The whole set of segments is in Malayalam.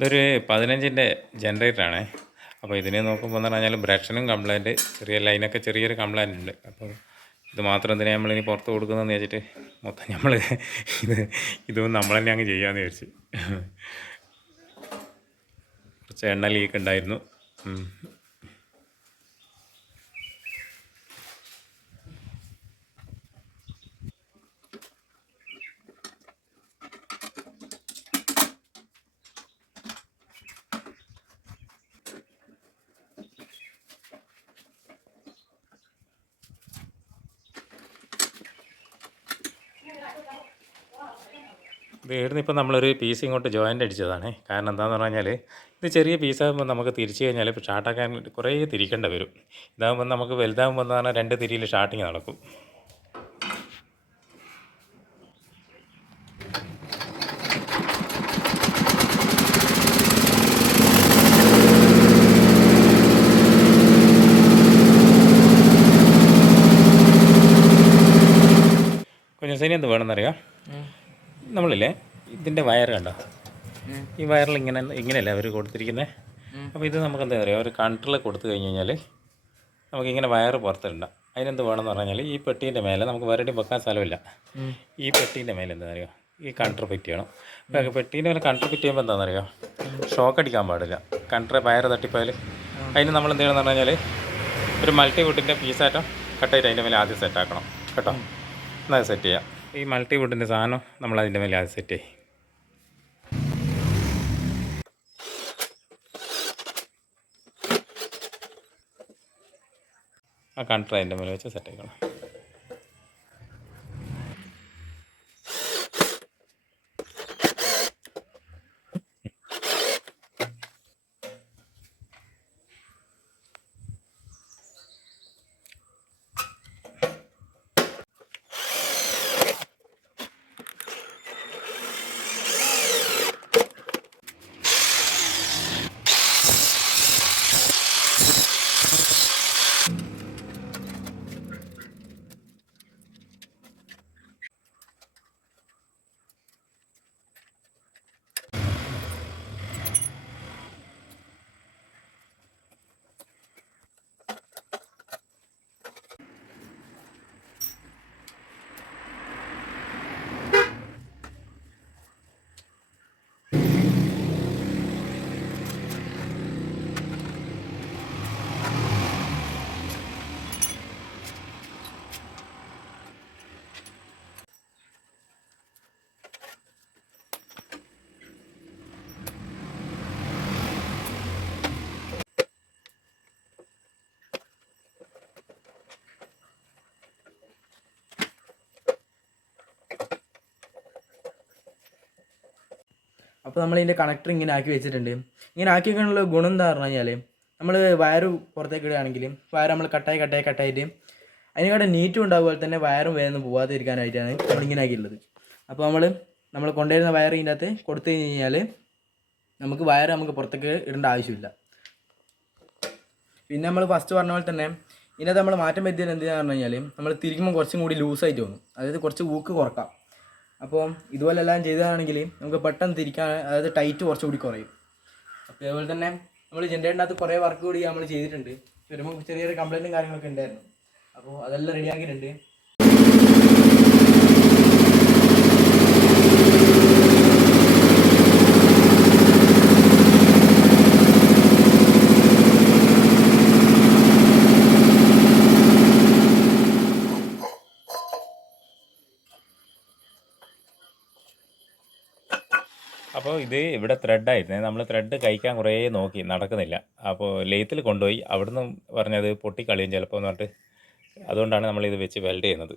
ഇതൊരു 15-ൻ്റെ ജനറേറ്ററാണേ. അപ്പോൾ ഇതിനെ നോക്കുമ്പോൾ എന്ന് പറഞ്ഞാൽ ബ്രഷിനും കംപ്ലൈൻറ്റ്, ചെറിയ ലൈനൊക്കെ ചെറിയൊരു കംപ്ലൈൻറ്റ് ഉണ്ട്. അപ്പോൾ ഇത് മാത്രം എന്തിനാണ് നമ്മളിനി പുറത്ത് കൊടുക്കുന്നതെന്ന് വെച്ചിട്ട് മൊത്തം നമ്മൾ ഇതൊന്നും നമ്മൾ തന്നെ അങ്ങ് ചെയ്യാമെന്ന് വിചാരിച്ച്. കുറച്ച് എണ്ണ ലീക്ക് ഉണ്ടായിരുന്നു. ഇത് ഇവിടുന്ന് ഇപ്പോൾ നമ്മളൊരു പീസ് ഇങ്ങോട്ട് ജോയിൻ്റ് അടിച്ചതാണ്. കാരണം എന്താണെന്ന് പറഞ്ഞാൽ ഇത് ചെറിയ പീസാകുമ്പോൾ നമുക്ക് തിരിച്ച് കഴിഞ്ഞാൽ ഇപ്പോൾ ഷാർട്ടാക്കാൻ കുറേ തിരിക്കേണ്ടി വരും. ഇതാകുമ്പോൾ നമുക്ക് വലുതാകുമ്പോൾ എന്ന് പറഞ്ഞാൽ 2 തിരിയിൽ ഷാർട്ടിങ് നടക്കും. കുഞ്ഞുസൈനി എന്ത് വേണമെന്നറിയാം, നമ്മളില്ലേ ഇതിൻ്റെ വയർ കണ്ടോ, ഈ വയറിൽ ഇങ്ങനെയല്ലേ അവർ കൊടുത്തിരിക്കുന്നത്. അപ്പോൾ ഇത് നമുക്ക് എന്താ പറയുക, ഒരു കണ്ടറിൽ കൊടുത്തു കഴിഞ്ഞ് കഴിഞ്ഞാൽ നമുക്കിങ്ങനെ വയർ പുറത്തിടണ്ട. അതിനെന്ത് വേണമെന്ന് പറഞ്ഞാൽ ഈ പെട്ടീൻ്റെ മേലെ നമുക്ക് വേറെ വെക്കാൻ സ്ഥലമില്ല. ഈ പെട്ടീൻ്റെ മേലെ എന്താ പറയുക, ഈ കണ്ടർ ഫിറ്റ് ചെയ്യണം. പെട്ടീൻ്റെ മേലെ കണ്ടർ ഫിറ്റ് ചെയ്യുമ്പോൾ എന്താണെന്ന് അറിയാം, ഷോക്ക് അടിക്കാൻ പാടില്ല. കണ്ടർ വയർ തട്ടിപ്പോയാൽ അതിന് നമ്മൾ എന്ത് ചെയ്യണമെന്ന് പറഞ്ഞാൽ ഒരു മൾട്ടിവുഡിൻ്റെ പീസാറ്റം കട്ടായിട്ട് അതിൻ്റെ മേലെ ആദ്യം സെറ്റാക്കണം കേട്ടോ. എന്നാൽ സെറ്റ് ചെയ്യാം. ഈ മൾട്ടിവുഡിൻ്റെ സാധനം നമ്മൾ അതിൻ്റെ മേലെ ആദ്യം സെറ്റ് ചെയ്യും. ആ കണ്ടർ അതിൻ്റെ മേലെ വെച്ച് സെറ്റ് ആക്കണം. അപ്പോൾ നമ്മളിതിൻ്റെ കണക്ടർ ഇങ്ങനെ ആക്കി വെച്ചിട്ടുണ്ട്. ഇങ്ങനെ ആക്കി വെക്കാനുള്ള ഗുണം എന്താ പറഞ്ഞു കഴിഞ്ഞാൽ, നമ്മൾ വയറ് പുറത്തേക്ക് ഇടുകയാണെങ്കിൽ വയർ നമ്മൾ കട്ടായിട്ട് അതിനെക്കാട്ട് നീറ്റും ഉണ്ടാകും. പോലെ തന്നെ വയറും വേഗം പോകാതെ ഇരിക്കാനായിട്ടാണ് നമ്മളിങ്ങനെ ആക്കിയിട്ടുള്ളത്. അപ്പോൾ നമ്മൾ കൊണ്ടുവരുന്ന വയർ ഇതിൻ്റെ അകത്ത് കൊടുത്തു കഴിഞ്ഞാൽ നമുക്ക് വയർ പുറത്തേക്ക് ഇടേണ്ട ആവശ്യമില്ല. പിന്നെ നമ്മൾ ഫസ്റ്റ് പറഞ്ഞ പോലെ തന്നെ ഇതിനകത്ത് നമ്മൾ മാറ്റം പറ്റിയത് എന്തിനാണെന്ന് പറഞ്ഞു കഴിഞ്ഞാൽ, നമ്മൾ തിരിക്കുമ്പോൾ കുറച്ചും കൂടി ലൂസായിട്ട് തോന്നും. അതായത് കുറച്ച് ഊക്ക് കുറക്കാം. അപ്പോൾ ഇതുപോലെല്ലാം ചെയ്തതാണെങ്കിൽ നമുക്ക് പെട്ടെന്ന് തിരിക്കാൻ, അതായത് ടൈറ്റ് കുറച്ചുകൂടി കുറയും. അപ്പോൾ അതുപോലെ തന്നെ നമ്മൾ ജനറേറ്ററിനകത്ത് കുറേ വർക്ക് കൂടി നമ്മൾ ചെയ്തിട്ടുണ്ട്. വരുമ്പോൾ ചെറിയൊരു കംപ്ലൈൻറ്റും കാര്യങ്ങളൊക്കെ ഉണ്ടായിരുന്നു. അപ്പോൾ അതെല്ലാം റെഡിയാക്കിയിട്ടുണ്ട്. അപ്പോൾ ഇത് ഇവിടെ ത്രെഡായിരുന്നേ. നമ്മൾ ത്രെഡ് കഴിക്കാൻ കുറേ നോക്കി, നടക്കുന്നില്ല. അപ്പോൾ ലെയ്ത്തിൽ കൊണ്ടുപോയി, അവിടുന്ന് പറഞ്ഞത് പൊട്ടിക്കളിയും ചിലപ്പോൾ എന്ന് പറഞ്ഞിട്ട്, അതുകൊണ്ടാണ് നമ്മളിത് വെച്ച് വെൽഡ് ചെയ്യുന്നത്.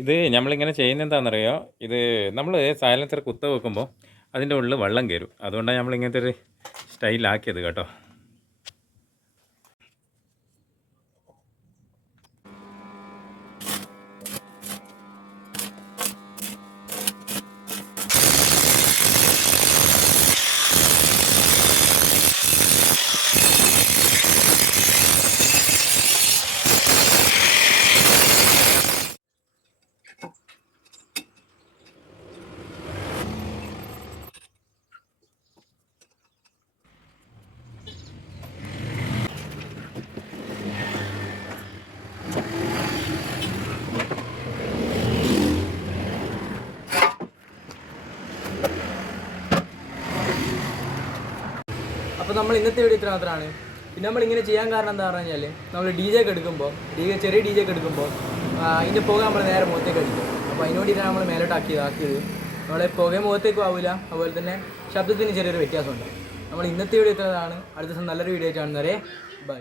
ഇത് നമ്മളിങ്ങനെ ചെയ്യുന്നത് എന്താണെന്നറിയോ, ഇത് നമ്മൾ സൈലൻസർ കുത്ത വെക്കുമ്പോൾ അതിൻ്റെ ഉള്ളിൽ വെള്ളം കയറും. അതുകൊണ്ടാണ് നമ്മളിങ്ങനത്തെ ഒരു സ്റ്റൈലാക്കിയത് കേട്ടോ. അപ്പോൾ നമ്മൾ ഇന്നത്തെ വീഡിയോ ഇത്ര മാത്രമാണ്. പിന്നെ നമ്മളിങ്ങനെ ചെയ്യാൻ കാരണം എന്താ പറഞ്ഞു കഴിഞ്ഞാൽ, നമ്മൾ DJ ഒക്കെ എടുക്കുമ്പോൾ ചെറിയ DJ ഒക്കെ എടുക്കുമ്പോൾ അതിൻ്റെ പുക നമ്മൾ നേരെ മുഖത്തേക്ക് അടിക്കും. അപ്പോൾ അതിന് വേണ്ടിയിട്ടാണ് നമ്മൾ മേലോട്ടാക്കിയത്. നമ്മളെ പുക മുഖത്തേക്കും ആവില്ല, അതുപോലെ തന്നെ ശബ്ദത്തിന് ചെറിയൊരു വ്യത്യാസമുണ്ട്. നമ്മൾ ഇന്നത്തെ വീഡിയോ ഇത്രതാണ്. അടുത്ത ദിവസം നല്ലൊരു വീഡിയോ കാണുന്നവരെ ബൈ.